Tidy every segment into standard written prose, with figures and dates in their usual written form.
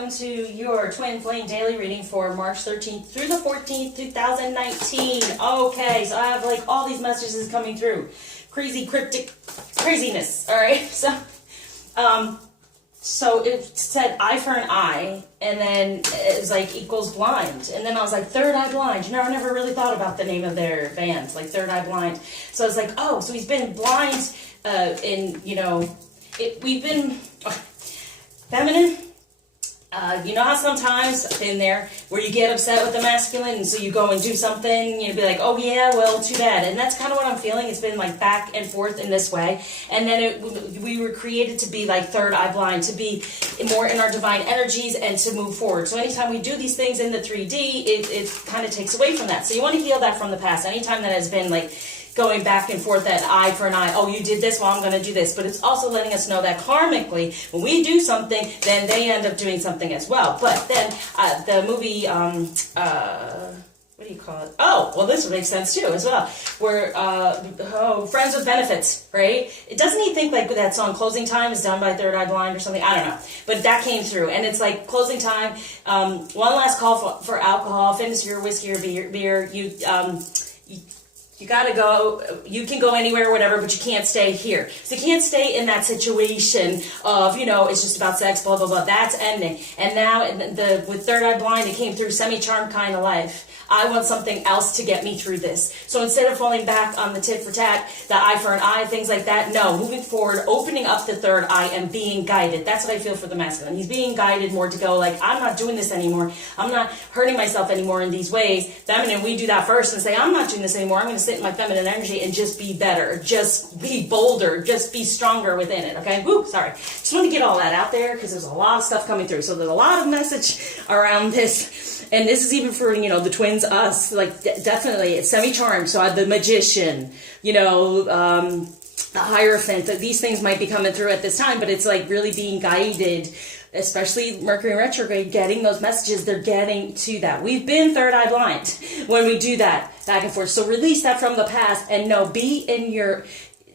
welcome to your Twin Flame Daily Reading for March 13th through the 14th, 2019. Okay, so I have like all these messages coming through. Crazy, cryptic craziness, alright? So it said eye for an eye, and then it was like equals blind. And then I was like, Third Eye Blind. You know, I never really thought about the name of their band, like Third Eye Blind. So I was like, oh, so he's been blind we've been feminine. You know how sometimes in there where you get upset with the masculine and so you go and do something, you'd be like, oh yeah, well, too bad. And that's kind of what I'm feeling. It's been like back and forth in this way. And then we were created to be like third eye blind, to be more in our divine energies and to move forward. So anytime we do these things in the 3D, it kind of takes away from that. So you want to heal that from the past. Anytime that has been like going back and forth, that eye for an eye, oh, you did this, well, I'm going to do this. But it's also letting us know that karmically, when we do something, then they end up doing something as well. But then the movie, what do you call it? Oh, well, this would make sense too as well. Where, Friends with Benefits, right? Doesn't he think like that song Closing Time is done by Third Eye Blind or something? I don't know. But that came through. And it's like closing time, one last call for alcohol, finish your whiskey or beer. You gotta go, you can go anywhere, whatever, but you can't stay here. So you can't stay in that situation of, it's just about sex, blah, blah, blah. That's ending. And now with Third Eye Blind, it came through semi-charmed kind of life. I want something else to get me through this. So instead of falling back on the tit for tat, the eye for an eye, things like that, no, moving forward, opening up the third eye and being guided. That's what I feel for the masculine. He's being guided more to go like, I'm not doing this anymore. I'm not hurting myself anymore in these ways. Feminine, we do that first and say, I'm not doing this anymore. I'm going to sit in my feminine energy and just be better, just be bolder, just be stronger within it, okay? Woo, sorry. Just want to get all that out there because there's a lot of stuff coming through. So there's a lot of message around this. And this is even for, the twins, us, like definitely it's semi-charmed. So the magician, the Hierophant, these things might be coming through at this time, but it's like really being guided, especially Mercury retrograde, getting those messages. They're getting to that. We've been third eye blind when we do that back and forth. So release that from the past and be in your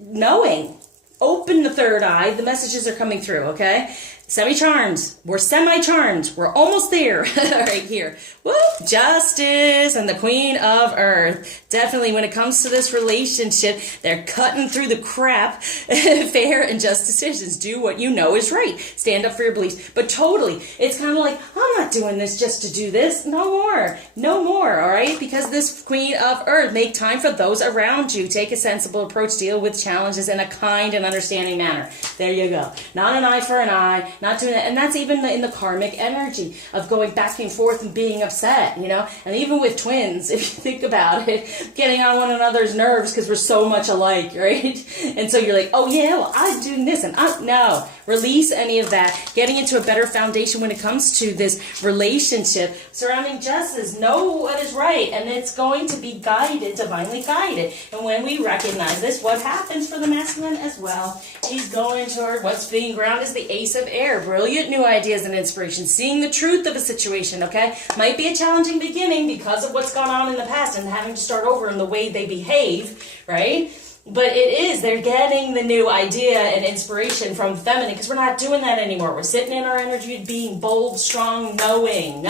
knowing. Open the third eye. The messages are coming through, okay? Semi-charmed. We're semi-charmed. We're almost there right here. Woo! Justice and the Queen of Earth. Definitely when it comes to this relationship, they're cutting through the crap. Fair and just decisions. Do what you know is right. Stand up for your beliefs. But totally, it's kind of like, I'm not doing this just to do this. No more. No more, all right? Because this Queen of Earth, make time for those around you. Take a sensible approach. Deal with challenges in a kind and understanding manner. There you go. Not an eye for an eye. Not doing that. And that's even in the karmic energy of going back and forth and being upset, And even with twins, if you think about it, getting on one another's nerves because we're so much alike, right? And so you're like, oh yeah, well, I'm doing this. And no, release any of that. Getting into a better foundation when it comes to this relationship. Surrounding justice. Know what is right. And it's going to be guided, divinely guided. And when we recognize this, what happens for the masculine as well? He's going toward what's being grounded is the Ace of Air. Brilliant new ideas and inspiration. Seeing the truth of a situation, okay? Might be a challenging beginning because of what's gone on in the past and having to start over in the way they behave, right? But it is. They're getting the new idea and inspiration from feminine because we're not doing that anymore. We're sitting in our energy, being bold, strong, knowing,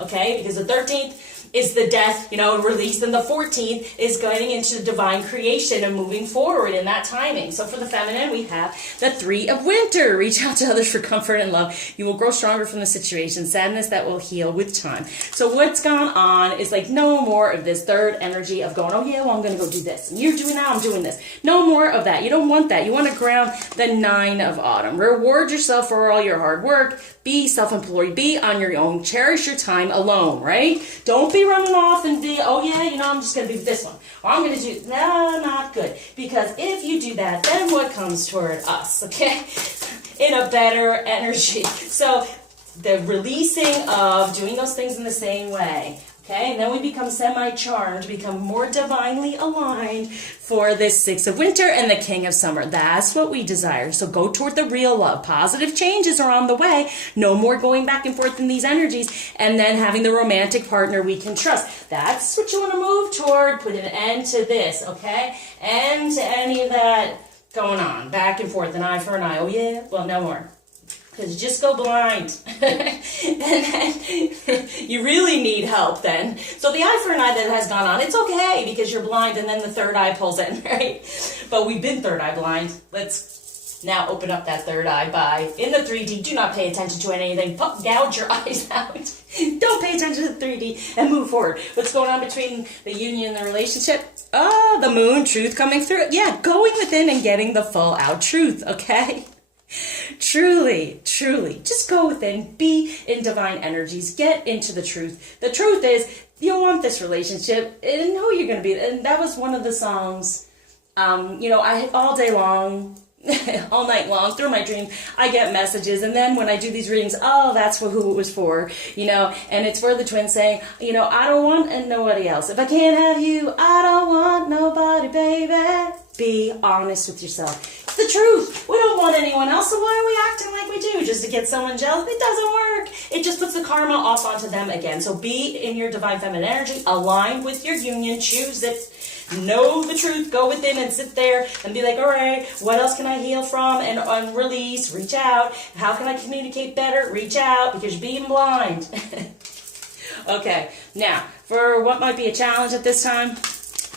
okay? Because the 13th is the death, release, and the 14th is going into divine creation and moving forward in that timing. So for the feminine, we have the 3 of Winter. Reach out to others for comfort and love. You will grow stronger from the situation. Sadness that will heal with time. So what's gone on is like no more of this third energy of going, oh yeah, well, I'm going to go do this. And you're doing that, I'm doing this. No more of that. You don't want that. You want to ground the 9 of Autumn. Reward yourself for all your hard work. Be self-employed. Be on your own. Cherish your time alone, right? Don't be running off and be, oh yeah, I'm just going to do this one. Or I'm going to do, no, not good. Because if you do that, then what comes toward us, okay? In a better energy. So the releasing of doing those things in the same way. Okay, and then we become semi-charmed, become more divinely aligned for this 6 of Winter and the King of Summer. That's what we desire. So go toward the real love. Positive changes are on the way. No more going back and forth in these energies. And then having the romantic partner we can trust. That's what you want to move toward. Put an end to this, okay? End to any of that going on. Back and forth, an eye for an eye. Oh yeah? Well, no more. because you just go blind. And then you really need help then. So the eye for an eye that has gone on, it's okay because you're blind and then the third eye pulls in, right? But we've been third eye blind. Let's now open up that third eye by, in the 3D, do not pay attention to anything. Gouge your eyes out. Don't pay attention to the 3D and move forward. What's going on between the union and the relationship? Oh, the moon, truth coming through. Yeah, going within and getting the full out truth, okay? Truly, truly, just go within, be in divine energies, get into the truth. The truth is, you want this relationship, and know you're going to be, and that was one of the songs, you know, I all day long, all night long, through my dreams, I get messages, and then when I do these readings, oh, that's who it was for, you know, and it's for the twins saying, you know, I don't want nobody else. If I can't have you, I don't want nobody, baby. Be honest with yourself. It's the truth. We don't want anyone else, so why are we acting like we do? Just to get someone jealous? It doesn't work. It just puts the karma off onto them again. So be in your divine feminine energy, align with your union, choose it, know the truth, go within and sit there and be like, all right, what else can I heal from and release, reach out. How can I communicate better? Reach out because you're being blind. Okay, now, for what might be a challenge at this time,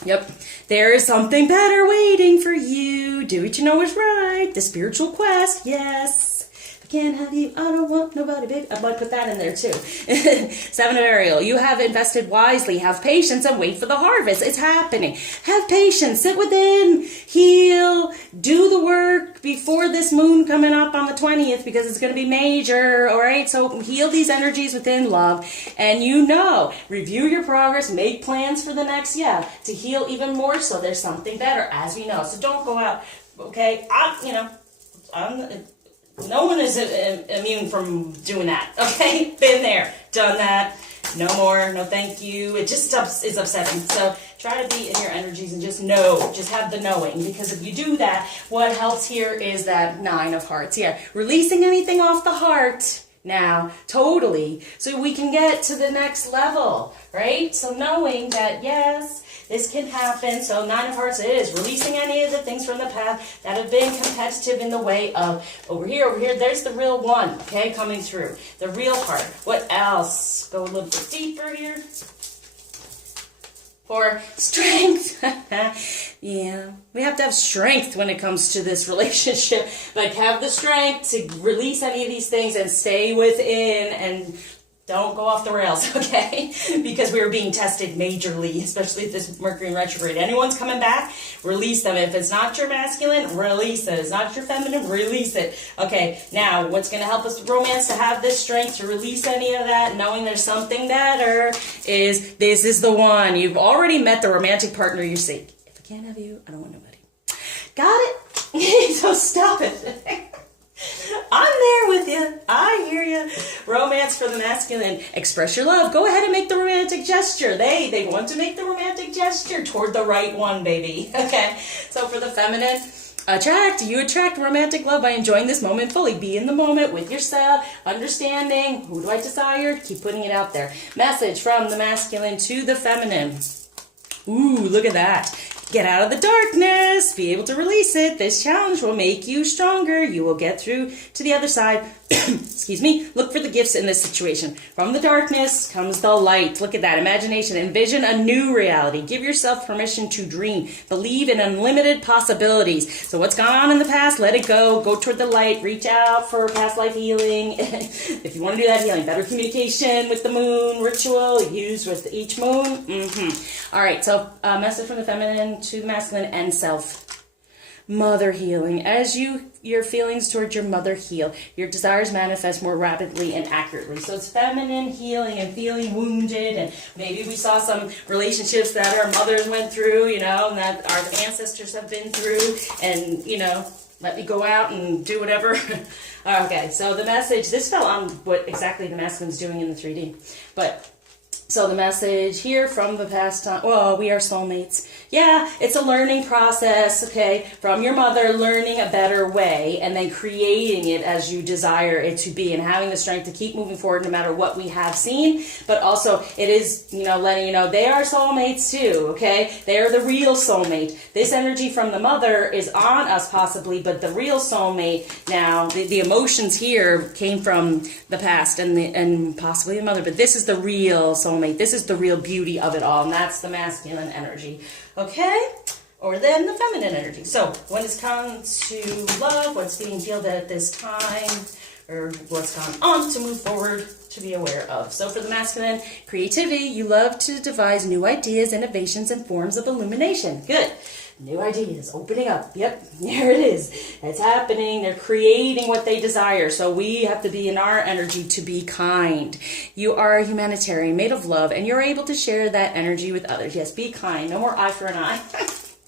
yep, there is something better waiting for you. Do what you know is right. The spiritual quest, yes. If I can't have you, I don't want nobody, baby. I might put that in there too. 7 of Ariel. You have invested wisely. Have patience and wait for the harvest. It's happening. Have patience. Sit within. Heal. Do the work before this moon coming up on the 20th because it's going to be major. All right. So heal these energies within love. And you know, review your progress. Make plans for the next, to heal even more so there's something better, as we know. So don't go out. Okay. No one is immune from doing that, okay? Been there, done that, no more, no thank you. It just is upsetting. So try to be in your energies and just know, just have the knowing. Because if you do that, what helps here is that 9 of Hearts. Yeah, releasing anything off the heart now, totally. So we can get to the next level, right? So knowing that, yes, this can happen. So 9 of Hearts is releasing any of the things from the past that have been competitive in the way of over here, there's the real one, okay, coming through. The real heart. What else? Go a little bit deeper here. For strength. Yeah, we have to have strength when it comes to this relationship. Like, have the strength to release any of these things and stay within and don't go off the rails, okay? Because we are being tested majorly, especially this Mercury in retrograde. Anyone's coming back, release them. If it's not your masculine, release it. If it's not your feminine, release it. Okay, now what's going to help us with romance to have this strength to release any of that, knowing there's something better, is this is the one. You've already met the romantic partner you seek. If I can't have you, I don't want nobody. Got it? So stop it. I'm there with you. I hear you. Romance for the masculine. Express your love. Go ahead and make the romantic gesture. They want to make the romantic gesture toward the right one, baby. Okay. So for the feminine, you attract romantic love by enjoying this moment fully. Be in the moment with yourself, understanding who do I desire. Keep putting it out there. Message from the masculine to the feminine. Ooh, look at that. Get out of the darkness. Be able to release it. This challenge will make you stronger. You will get through to the other side. Excuse me. Look for the gifts in this situation. From the darkness comes the light. Look at that. Imagination. Envision a new reality. Give yourself permission to dream. Believe in unlimited possibilities. So what's gone on in the past, let it go. Go toward the light. Reach out for past life healing. If you want to do that healing. Better communication with the moon. Ritual used with each moon. All right. So message from the feminine to the masculine and self. Mother healing. As your feelings towards your mother heal, your desires manifest more rapidly and accurately. So it's feminine healing and feeling wounded, and maybe we saw some relationships that our mothers went through, and that our ancestors have been through, and, let me go out and do whatever. Okay, so the message, this fell on what exactly the masculine's doing in the 3D, but So the message here from the past time, well, we are soulmates. Yeah, it's a learning process, okay, from your mother, learning a better way and then creating it as you desire it to be and having the strength to keep moving forward no matter what we have seen. But also it is, letting you know they are soulmates too, okay? They are the real soulmate. This energy from the mother is on us possibly, but the real soulmate now, the emotions here came from the past and possibly the mother, but this is the real soulmate. This is the real beauty of it all, and that's the masculine energy, okay? Or then the feminine energy. So when it comes to love, what's being healed at this time, or what's gone on to move forward to be aware of. So for the masculine, creativity, you love to devise new ideas, innovations, and forms of illumination. Good. New ideas, opening up. Yep, there it is. It's happening. They're creating what they desire. So we have to be in our energy to be kind. You are a humanitarian made of love, and you're able to share that energy with others. Yes, be kind. No more eye for an eye.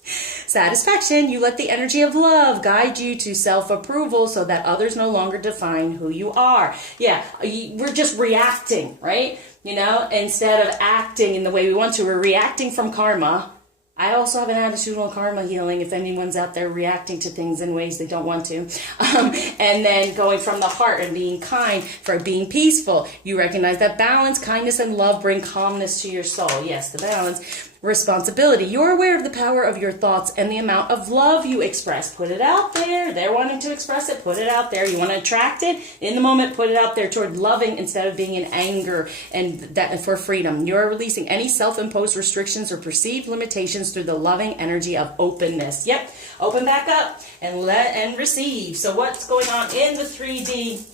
Satisfaction, you let the energy of love guide you to self-approval so that others no longer define who you are. Yeah, we're just reacting, right? Instead of acting in the way we want to, we're reacting from karma. I also have an attitudinal karma healing if anyone's out there reacting to things in ways they don't want to. And then going from the heart and being kind, for being peaceful. You recognize that balance, kindness, and love bring calmness to your soul. Yes, the balance. Responsibility. You're aware of the power of your thoughts and the amount of love you express. Put it out there. They're wanting to express it. Put it out there. You want to attract it in the moment. Put it out there toward loving instead of being in anger and that for freedom. You're releasing any self-imposed restrictions or perceived limitations through the loving energy of openness. Yep. Open back up and let and receive. So what's going on in the 3D?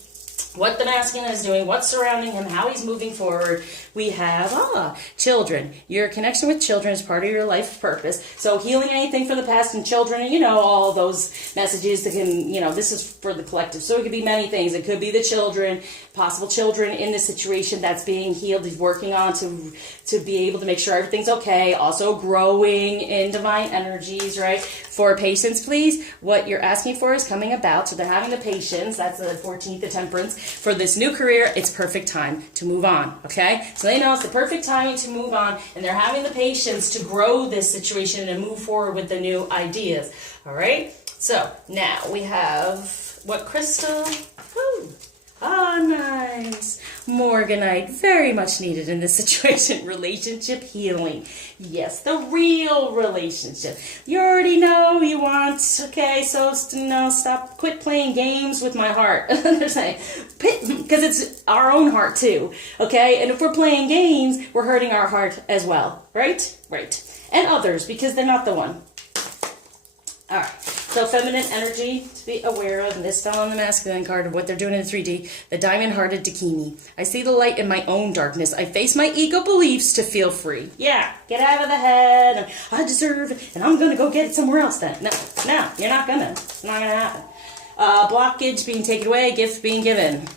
What the masculine is doing, what's surrounding him, how he's moving forward. We have, children. Your connection with children is part of your life purpose. So healing anything from the past and children, and all those messages that can, this is for the collective. So it could be many things. It could be the children, possible children in the situation that's being healed. He's working on to be able to make sure everything's okay. Also growing in divine energies, right? For patience, please. What you're asking for is coming about. So they're having the patience. That's the 14th, the temperance. For this new career, it's perfect time to move on, okay? So they know it's the perfect timing to move on, and they're having the patience to grow this situation and move forward with the new ideas, all right? So now we have what crystal? Ooh. Oh, nice. Morganite, very much needed in this situation. Relationship healing. Yes, the real relationship. You already know you want, okay, so stop, quit playing games with my heart. They're saying, because it's our own heart too, okay? And if we're playing games, we're hurting our heart as well, right? Right. And others, because they're not the one. All right, so feminine energy to be aware of, and this fell on the masculine card of what they're doing in 3D, the diamond-hearted Dakini. I see the light in my own darkness. I face my ego beliefs to feel free. Yeah, get out of the head, and I deserve it, and I'm going to go get it somewhere else then. No, you're not going to. It's not going to happen. Blockage being taken away, gift being given.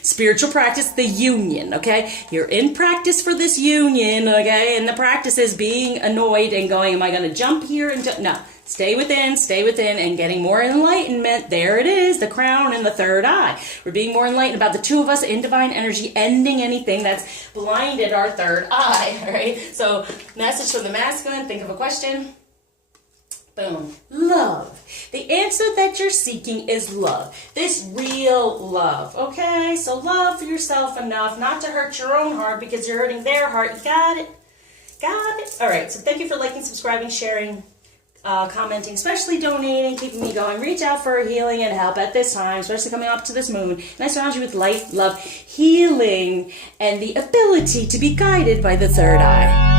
Spiritual practice, the union, okay? You're in practice for this union, okay? And the practice is being annoyed and going, am I going to jump here and jump? No. Stay within, and getting more enlightenment. There it is, the crown and the third eye. We're being more enlightened about the two of us in divine energy, ending anything that's blinded our third eye, all right? So, message from the masculine, think of a question. Boom. Love. The answer that you're seeking is love. This real love, okay? So love yourself enough not to hurt your own heart because you're hurting their heart. You got it? Got it? All right, so thank you for liking, subscribing, sharing, commenting, especially donating, keeping me going. Reach out for healing and help at this time, especially coming up to this moon. And I surround you with light, love, healing, and the ability to be guided by the third eye.